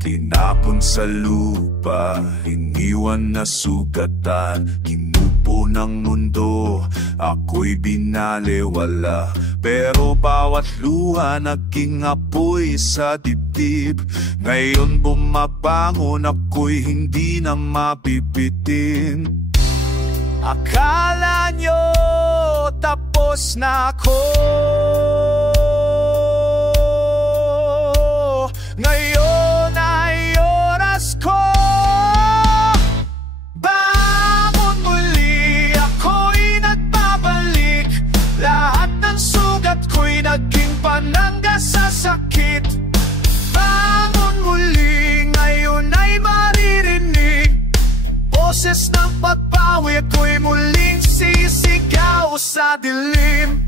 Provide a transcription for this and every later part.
Tinapon sa lupa, iniwan na sugatan. Kinupo ng mundo, ako'y binaliwala. Pero bawat luha naging apoy sa dibdib. Ngayon bumabangon, ako'y hindi na mabibitin. Akala nyo tapos na ako, ngayon ay oras ko. Bangon muli, ako'y nagbabalik. Lahat ng sugat ko'y naging panangga sa sakit. Bangon muli, ngayon ay maririnig. Boses ng pagbawi, ako'y muling sisigaw sa dilim.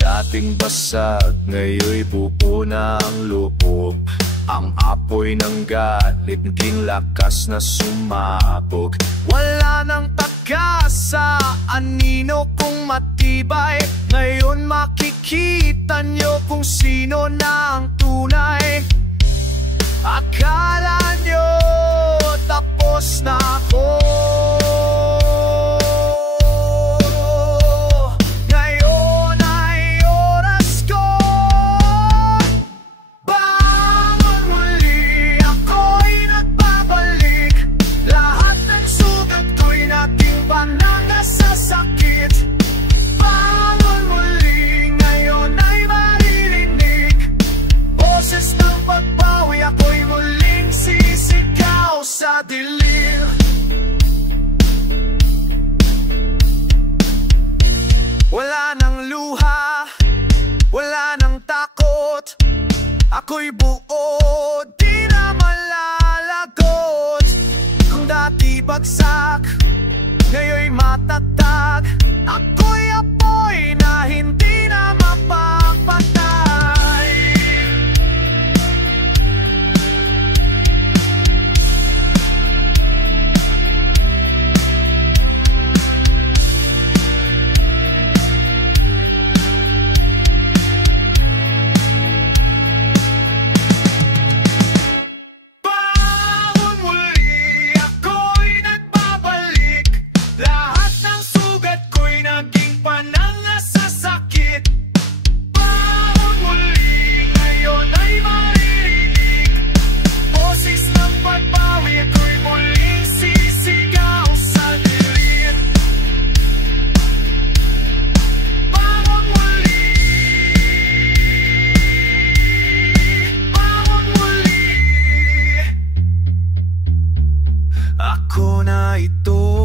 Dating basag, ngayoy buo na ang loob. Ang apoy ng galit, naging lakas na sumabog. Wala nang tagas sa anino kung matibay. Ngayon makikita nyo kung sino na ang tunay. Akala nyo tapos na ako, sa dilim. Wala nang luha, wala nang takot. Ako'y buo, di na malalagot. Kung dati bagsak, ngayoy matatag. Ako'y apoy na hindi na mapapatay. Ako na ito,